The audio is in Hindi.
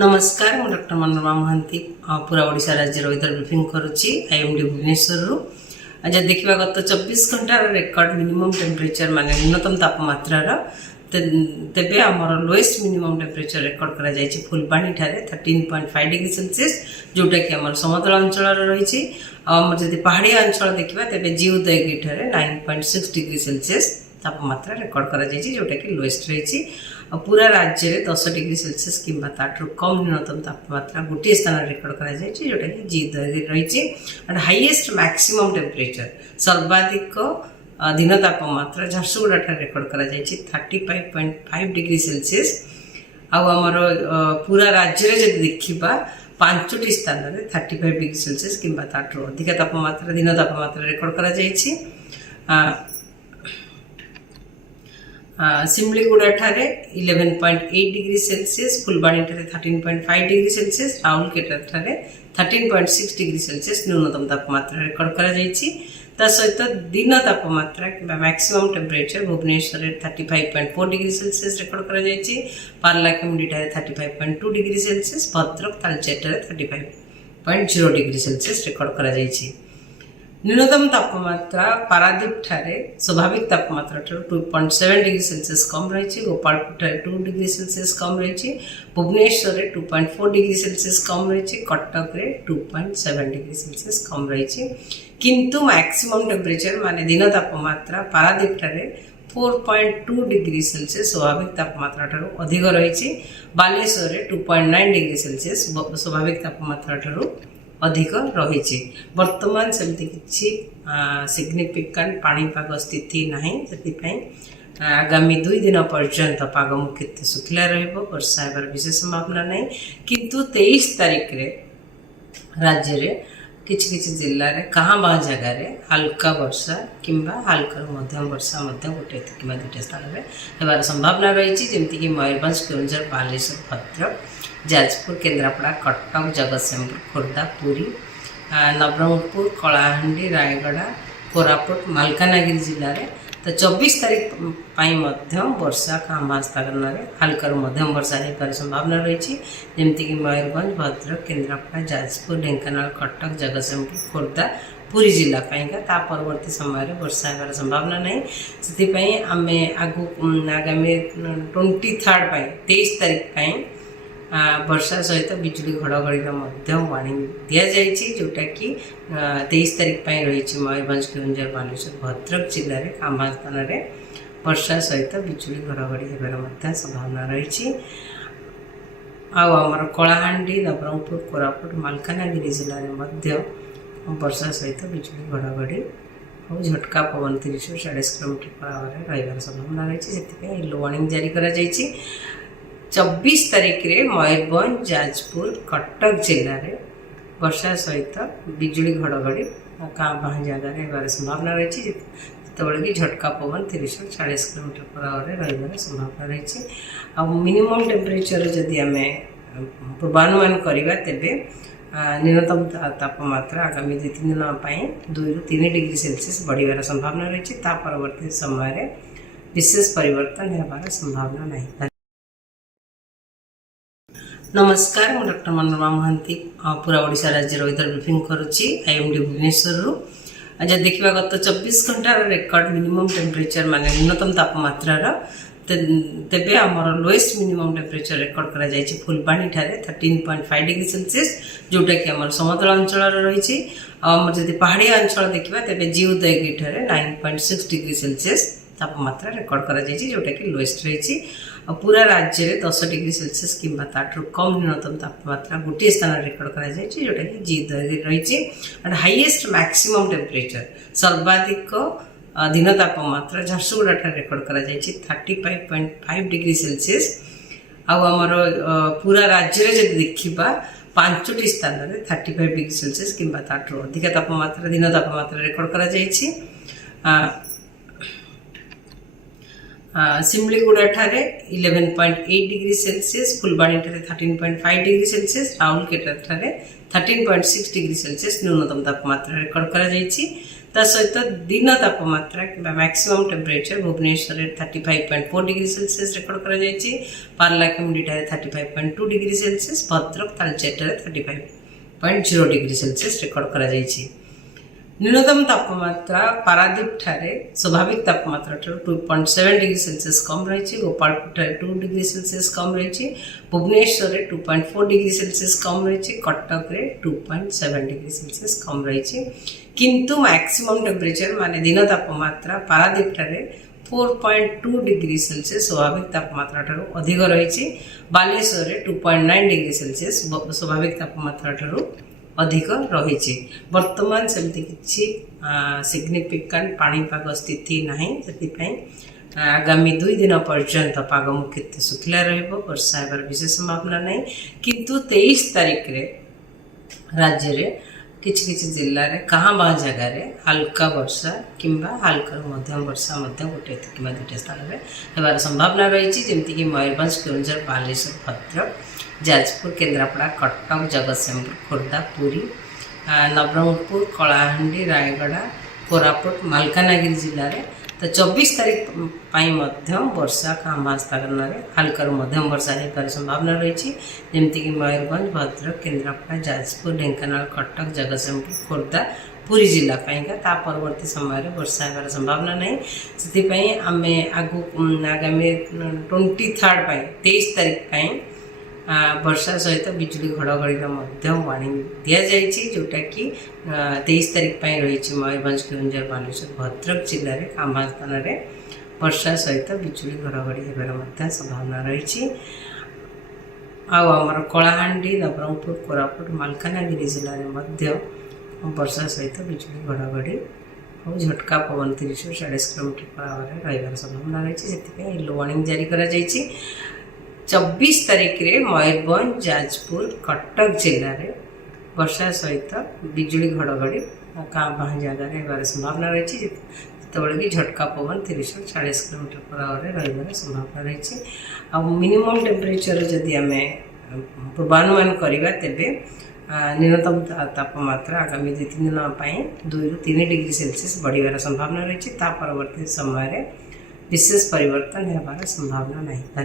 नमस्कार मु डॉक्टर मनोरमा महांती पूरा ओडिशा राज्य वेदर ब्रीफिंग करुच्ची आईएमडी भुवनेश्वर आज देखा गत 24 घंटार रेकर्ड मिनिमम टेम्परेचर माने न्यूनतम तापमात्रा तेबे आमर लोएस्ट मिनिमम टेम्परेचर रेकर्ड करा जायछि फुलबाणी ठारे 13.5 डिग्री सेल्सियस जोटा कि आमर समतल अंचल रही आमर जदि पहाड़ी अंचल देखा तेबे जीउदयगिरी ठारे 9.6 डिग्री सेल्सियस तापमात्रा रेकर्ड करा जायछि जोटा कि लोएस्ट रही पूरा राज्य में 10 डिग्री सेल्सियस किंबा ताठू कम न्यूनतम तापमात्रा गोटे स्थान रेकर्ड करा जायछि जोटा कि जीउदयगिरी रही एंड हाईएस्ट मैक्सिमम टेम्परेचर सर्वाधिक दिन तापमात्रा झारसुगुड़ा रेकर्ड करा जायछि 35.5 डिग्री सेल्सियस आमर पूरा राज्य में जब देखा 5टी स्थान में 35 डिग्री सेल्सियस किंबा ताठू अधिक तापमात्रा दिन तापमात्रा रेकर्ड करा जायछि सिमलीगुड़ा ठारे 11.8 डिग्री सेल्सियस फुलबाणी ठारे 13.5 डिग्री सेल्सियस राउरकेला ठारे 13.6 डिग्री सेल्सियस न्यूनतम तापमात्रा रेकर्ड करा जायछि ता सहित दिन तापमात्रा कि maximum temperature Bhubaneswar 35.4 degree Celsius record करा जायछि पारलाखेमुंडी ठारे 35.2 डिग्री सेल्सियस भद्रक तालचेर ठारे 35.0 डिग्री सेल्सियस रेकर्ड करा जायछि न्यूनतम तापमात्रा पारादीप ठारे स्वाभाविक तापमात्रा 2.7 डिग्री सेल्सियस कम रही गोपालपुर ठारे 2 डिग्री सेल्सियस कम रही भुवनेश्वर 2.4 डिग्री सेल्सियस कम रही कटक रे 2.7 डिग्री सेल्सियस कम रही किंतु मैक्सिमम टेम्परेचर माने दिन तापमात्रा पारादीप ठारे 4.2 डिग्री सेल्सियस स्वाभाविक तापमात्रा ठारू अधिक रही बालेश्वर 2.9 डिग्री सेल्सियस स्वाभाविक तापमात्रा ठारू अधिक रही बर्तमान सेमती किसी सिग्निफिकेंट पाणीपाग स्थिति नहीं से आगामी 2 दिन पर्यंत पाग मुख्यतः सुखिला वर्षा होबार विशेष संभावना नहीं किंतु 23 तारिख रे राज्य रे किछि जिले में कहाँ बा जगार हल्का वर्षा किंबा हल्का मध्यम वर्षा गोटे कि 2 स्थान में होबार संभावना रही जमीक मयूरभंज केन्दुझर बालेश्वर भद्रक जाजपुर केन्द्रापड़ा कटक जगतसिंहपुर खोर्धा पुरी नवरंगपुर कलाहांडी रायगड़ा कोरापुट मालकानगिरी जिले में तो 24 तारिख वर्षा कहाँ स्थान में हल्का मध्यम वर्षा होकर संभावना रही जमीक मयूरभंज भद्रक केन्द्रापड़ा जाजपुर ढेंकानाल कटक जगतसिंहपुर खोर्धा पुरी जिला ता परवर्ती समय वर्षा होबार संभावना नहीं से आम आगु आगामी 23 तारिख वर्षा सहित बिजुली घड़घड़ी वार्निंग दि जाइए जोटा कि 23 तारिख रही मयूरभंज केन्दुझर बालेश्वर भद्रक जिले में कांबा स्थान में वर्षा सहित बिजुली घड़घड़ी होबार संभावना रही आमर कलाहांडी नवरंगपुर कोरापुट मालकानगिरी जिले में वर्षा सहित बिजुली घड़घड़ी और झटका पवन 30 से 40 किलोमीटर पर आवर रही संभावना रही से येलो वार्निंग जारी करा 24 तारिख रे मयूरभंज जाजपुर कटक जिले में वर्षा सहित बिजुली घड़घड़ी क्या जगार होबार संभावना रही जिते कि झटका पवन 30 से 40 किलोमीटर पर आवर रही संभावना रही आ मिनिमम टेम्परेचर जदि आम पूर्वानुमान करवा तेबे न्यूनतम तापमात्रा आगामी 2-3 दिन 2 ରୁ 3 डिग्री सेल्सियस बढ़िया संभावना रही परवर्ती समय विशेष परिवर्तन होबार संभावना नहीं। नमस्कार मु डॉक्टर मनोरमा महांती पूरा ओडिशा राज्य वेदर ब्रीफिंग करुच्ची आईएमडी भुवनेश्वर आज देखा गत 24 घंटार रेकर्ड मिनिमम टेम्परेचर माने न्यूनतम तापमात्रा तेबे आमर लोएस्ट मिनिमम टेम्परेचर रेकर्ड करा जायछि फुलबाणी ठारे 13.5 डिग्री सेल्सियस जोटा कि आमर समतल अंचल रही आमर जदि पहाड़ी अंचल देखा तेबे जीउदयगिरी ठारे 9.6 डिग्री सेल्सियस तापमात्रा रेकर्ड करा जायछि जोटा कि लोएस्ट रही पूरा राज्य में 10 डिग्री सेल्सियस किंबा ताठू कम न्यूनतम तापमात्रा गोटे स्थान रेकर्ड करा जायछि जोटा कि जीउदयगिरी रही एंड हाईएस्ट मैक्सिमम टेम्परेचर सर्वाधिक दिन तापमात्रा झारसुगुड़ा रेकर्ड करा जायछि 35.5 डिग्री सेल्सियस आमर पूरा राज्य में जब देखा 5टी स्थान में 35 डिग्री सेल्सियस किंबा ताठू अधिक तापमात्रा दिन तापमात्रा रेकर्ड करा जायछि सिमलीगुड़ा ठारे 11.8 डिग्री सेल्सियस फुलबाणी ठारे 13.5 डिग्री सेल्सियस राउरकेला ठारे 13.6 डिग्री सेल्सियस न्यूनतम तापमात्रा रेकर्ड करा जायछि ता सहित दिन तापमात्रा कि maximum temperature Bhubaneswar 35.4 degree Celsius record करा जायछि, Paralakhemundi 35.2 degree celsius, Bhadrak Talcher 35.0 degree Celsius record करा जायछि। न्यूनतम तापमात्रा पारादीप ठारे स्वाभाविक तापमात्रा 2.7 डिग्री सेल्सियस कम रही, गोपालपुर ठारे 2 डिग्री सेल्सियस कम रही, भुवनेश्वर 2.4 डिग्री सेल्सियस कम रही, कटक रे 2.7 डिग्री सेल्सियस कम रही। किंतु मैक्सिमम टेम्परेचर माने दिन तापमात्रा पारादीप ठारे 4.2 डिग्री सेल्सियस स्वाभाविक तापमात्रा ठारू अधिक रही, बालेश्वर 2.9 डिग्री सेल्सियस स्वाभाविक तापमात्रा ठारू अधिक रही। वर्तमान सेमती किसी सिग्निफिकेंट पाणीपाग स्थिति नाही, से आगामी 2 दिन पर्यंत पाग मुख्यतः सुखिला रहिबो, वर्षा हेबार विशेष संभावना नहीं। किंतु 23 तारिख रे राज्य रे किछि किछि जिल्ला रे कहाँ बा जगह रे हल्का वर्षा किंबा हल्का मध्यम वर्षा गोटे किंबा 2 स्थान रे हेबार संभावना रही, जेमती कि मयूरभंज, केन्दुझर, बालेश्वर, भद्रक, जाजपुर, केन्द्रापड़ा, कटक, जगतसिंहपुर, खोर्धा, पुरी, नवरंगपुर, कलाहांडी, रायगड़ा, कोरापुट, मालकानगिरी जिले में तो 24 तारिख वर्षा कांबा स्थान हल्का मध्यम वर्षा हो संभावना रही, जमती कि मयूरभंज, भद्रक, केन्द्रापड़ा, जाजपुर, ढेंकानाल, कटक, जगतसिंहपुर, खोर्धा, पुरी जिला ता परवर्ती समय वर्षा होबार संभावना नहीं। से आम आगु आगामी 23 तारिख वर्षा सहित बिजुली घड़घड़ी वार्निंग दि जाइए, जोटा कि 23 तारिख रही मयूरभंज, केन्दुझर, बालेश्वर, भद्रक जिले में कांबा स्थान में वर्षा सहित बिजुली घड़घड़ी होबार संभावना रही। आमर कलाहांडी, नवरंगपुर, कोरापुट, मालकानगिरी जिले में वर्षा सहित बिजुली घड़घड़ी और झटका पवन 30 से 40 किलोमीटर पर आवर रही संभावना रही, से येलो वार्निंग जारी करा जायछि। 24 तारिख रे मयूरभंज, जाजपुर, कटक जिले में वर्षा सहित बिजुली घड़घड़ी क्या जगह होबार संभावना रही, जितेबाला कि झटका पवन 30 से 40 किलोमीटर पर आवर रही संभावना रही। आ मिनिमम टेम्परेचर जदि आम पूर्वानुमान करवा तेबे न्यूनतम तापमात्रा आगामी 2-3 दिन 2 ରୁ 3 डिग्री सेल्सियस बढ़िवार संभावना रही, परवर्ती समय विशेष परिवर्तन होबार संभावना नहीं।